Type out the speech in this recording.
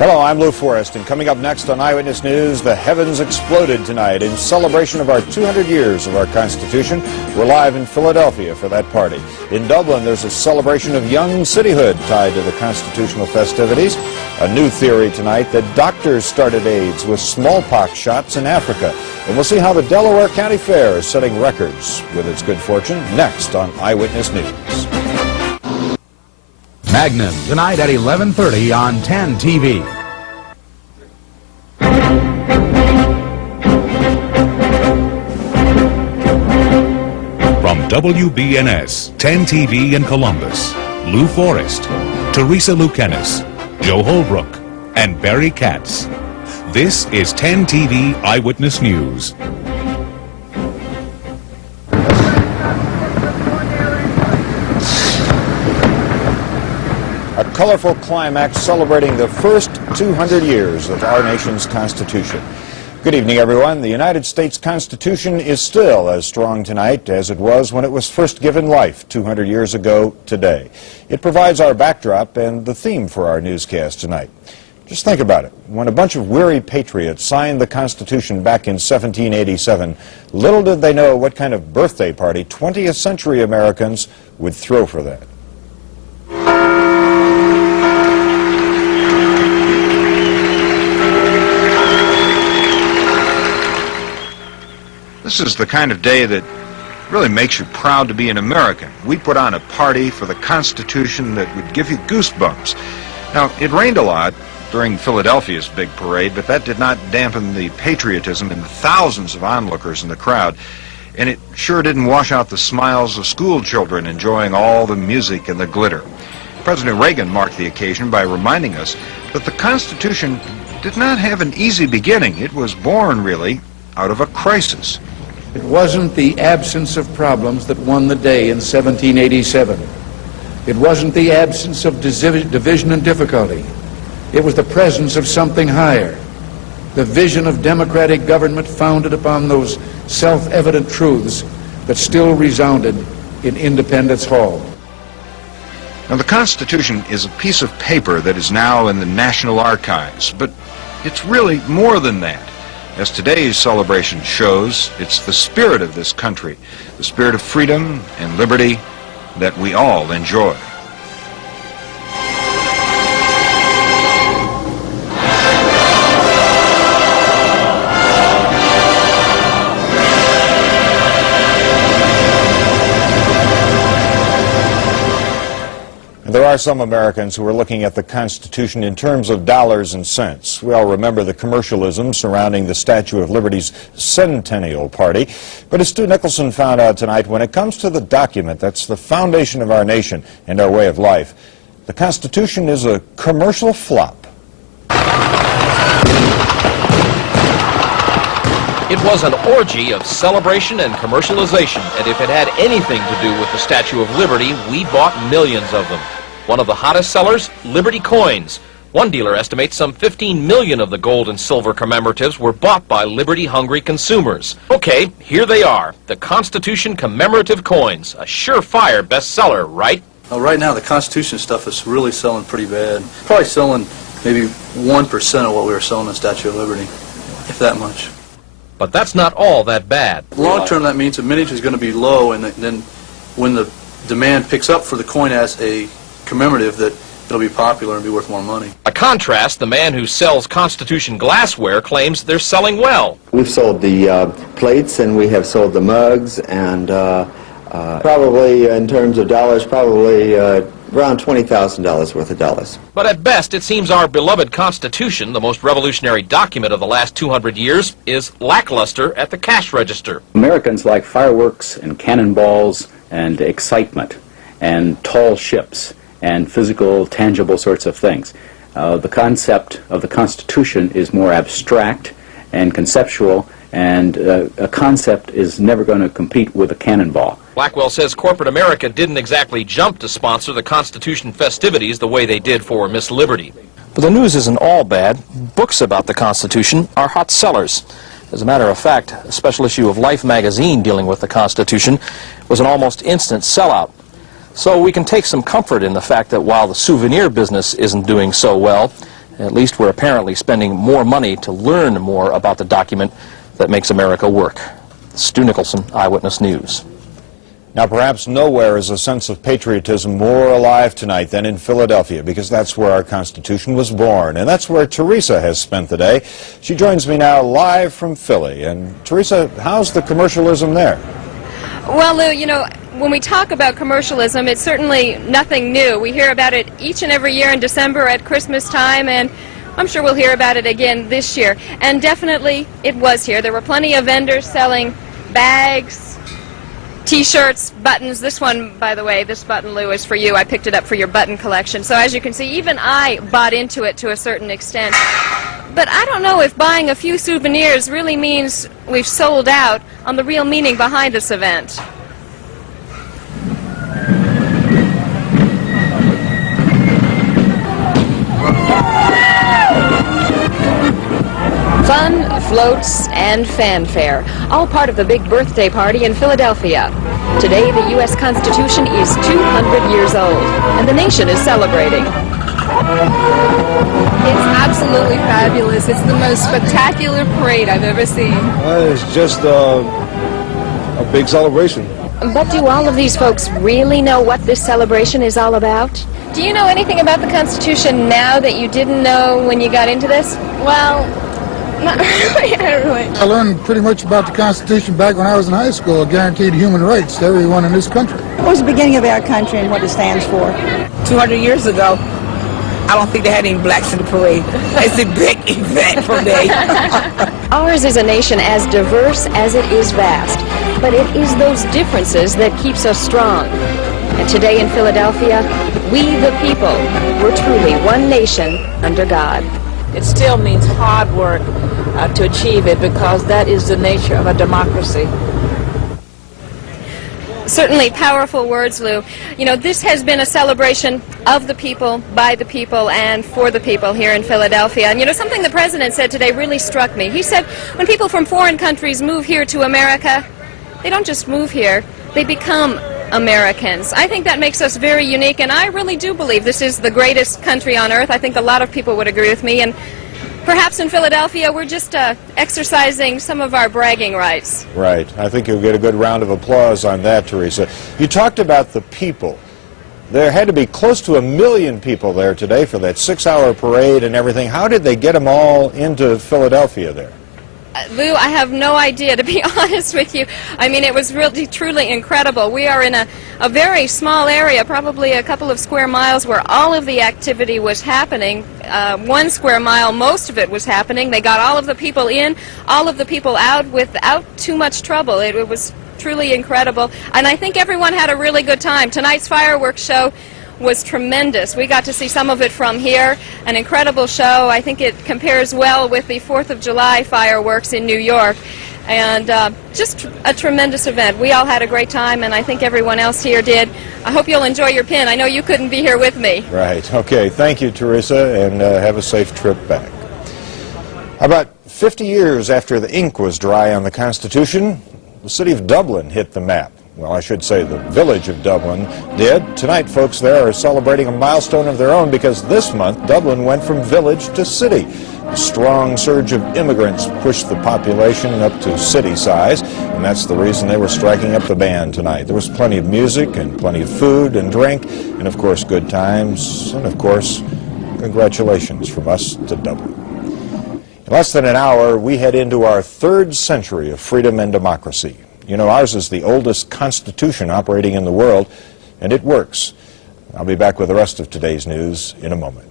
Hello, I'm Lou Forrest, and coming up next on Eyewitness News, the heavens exploded tonight in celebration of our 200 years of our Constitution. We're live in Philadelphia for that party. In Dublin, there's a celebration of young cityhood tied to the constitutional festivities. A new theory tonight that doctors started AIDS with smallpox shots in Africa. And we'll see how the Delaware County Fair is setting records with its good fortune next on Eyewitness News. Magnum, tonight at 11:30 on 10 TV. From WBNS, 10 TV in Columbus, Lou Forrest, Teresa Lucanis, Joe Holbrook, and Barry Katz. This is 10 TV Eyewitness News. A colorful climax celebrating the first 200 years of our nation's Constitution. Good evening, everyone. The United States Constitution is still as strong tonight as it was when it was first given life 200 years ago today. It provides our backdrop and the theme for our newscast tonight. Just think about it. When a bunch of weary patriots signed the Constitution back in 1787, little did they know what kind of birthday party 20th century Americans would throw for that. This is the kind of day that really makes you proud to be an American. We put on a party for the Constitution that would give you goosebumps. Now, it rained a lot during Philadelphia's big parade, but that did not dampen the patriotism in the thousands of onlookers in the crowd. And it sure didn't wash out the smiles of school children enjoying all the music and the glitter. President Reagan marked the occasion by reminding us that the Constitution did not have an easy beginning. It was born, really, out of a crisis. It wasn't the absence of problems that won the day in 1787. It wasn't the absence of division and difficulty. It was the presence of something higher, the vision of democratic government founded upon those self-evident truths that still resounded in Independence Hall. Now, the Constitution is a piece of paper that is now in the National Archives, but it's really more than that. As today's celebration shows, it's the spirit of this country, the spirit of freedom and liberty that we all enjoy. There are some Americans who are looking at the Constitution in terms of dollars and cents. We all remember the commercialism surrounding the Statue of Liberty's centennial party. But as Stu Nicholson found out tonight, when it comes to the document that's the foundation of our nation and our way of life, the Constitution is a commercial flop. It was an orgy of celebration and commercialization, and if it had anything to do with the Statue of Liberty, we bought millions of them. One of the hottest sellers, Liberty coins. One dealer estimates some 15 million of the gold and silver commemoratives were bought by Liberty-hungry consumers. Okay, here they are, the Constitution commemorative coins, a surefire bestseller, right? Well, right now, the Constitution stuff is really selling pretty bad. Probably selling maybe 1% of what we were selling the Statue of Liberty, if that much. But that's not all that bad. Long term, that means the mintage is going to be low, and then when the demand picks up for the coin as a commemorative, that it'll be popular and be worth more money. By contrast, the man who sells Constitution glassware claims they're selling well. We've sold the plates, and we have sold the mugs, and probably in terms of dollars, probably around $20,000 worth of dollars. But at best, it seems our beloved Constitution, the most revolutionary document of the last 200 years, is lackluster at the cash register. Americans like fireworks and cannonballs and excitement and tall ships and physical, tangible sorts of things. The concept of the Constitution is more abstract and conceptual, and a concept is never going to compete with a cannonball. Blackwell says corporate America didn't exactly jump to sponsor the Constitution festivities the way they did for Miss Liberty. But the news isn't all bad. Books about the Constitution are hot sellers. As a matter of fact, a special issue of Life magazine dealing with the Constitution was an almost instant sellout. So we can take some comfort in the fact that while the souvenir business isn't doing so well, At least we're apparently spending more money to learn more about the document that makes America work. Stu Nicholson, Eyewitness News. Now, perhaps nowhere is a sense of patriotism more alive tonight than in Philadelphia, because that's where our Constitution was born, and that's where Teresa has spent the day. She joins me now live from Philly. And Teresa, how's the commercialism there? Well, Lou, you know, when we talk about commercialism, it's certainly nothing new. We hear about it each and every year in December at Christmas time, and I'm sure we'll hear about it again this year. And definitely it was here. There were plenty of vendors selling bags, T-shirts, buttons. This one, by the way, this button, Lou, is for you. I picked it up for your button collection. So as you can see, even I bought into it to a certain extent. But I don't know if buying a few souvenirs really means we've sold out on the real meaning behind this event. Fun, floats, and fanfare, all part of the big birthday party in Philadelphia. Today, the U.S. Constitution is 200 years old, and the nation is celebrating. It's absolutely fabulous. It's the most spectacular parade I've ever seen. It's just a big celebration. But do all of these folks really know what this celebration is all about? Do you know anything about the Constitution now that you didn't know when you got into this? Well, not really. I learned pretty much about the Constitution back when I was in high school. It guaranteed human rights to everyone in this country. It was the beginning of our country and what it stands for. 200 years ago, I don't think they had any blacks in the parade. It's a big event for me. Ours is a nation as diverse as it is vast, but it is those differences that keeps us strong. And today in Philadelphia, we the people, we're truly one nation under God. It still means hard work to achieve it, because that is the nature of a democracy. Certainly powerful words, Lou. You know, this has been a celebration of the people, by the people, and for the people here in Philadelphia. And you know, something the President said today really struck me. He said when people from foreign countries move here to America, they don't just move here, they become Americans. I think that makes us very unique, and I really do believe this is the greatest country on earth. I think a lot of people would agree with me, and perhaps in Philadelphia we're just exercising some of our bragging rights. Right. I think you'll get a good round of applause on that, Teresa. You talked about the people. There had to be close to 1 million people there today for that 6-hour parade and everything. How did they get them all into Philadelphia there? Lou, I have no idea, to be honest with you. I mean, it was really, truly incredible. We are in a very small area, probably a couple of square miles, where all of the activity was happening. 1 square mile, most of it was happening. They got all of the people in, all of the people out without too much trouble. It was truly incredible. And I think everyone had a really good time. Tonight's fireworks show was tremendous. We got to see some of it from here. An incredible show. I think it compares well with the 4th of July fireworks in New York. And just a tremendous event. We all had a great time, and I think everyone else here did. I hope you'll enjoy your pin. I know you couldn't be here with me. Right. Okay. Thank you, Teresa, and have a safe trip back. About 50 years after the ink was dry on the Constitution, the city of Dublin hit the map. Well, I should say the village of Dublin did. Tonight, folks there are celebrating a milestone of their own, because this month Dublin went from village to city. A strong surge of immigrants pushed the population up to city size, and that's the reason they were striking up the band tonight. There was plenty of music and plenty of food and drink, and of course good times, and of course congratulations from us to Dublin. In less than an hour, we head into our 3rd century of freedom and democracy. You know, ours is the oldest constitution operating in the world, and it works. I'll be back with the rest of today's news in a moment.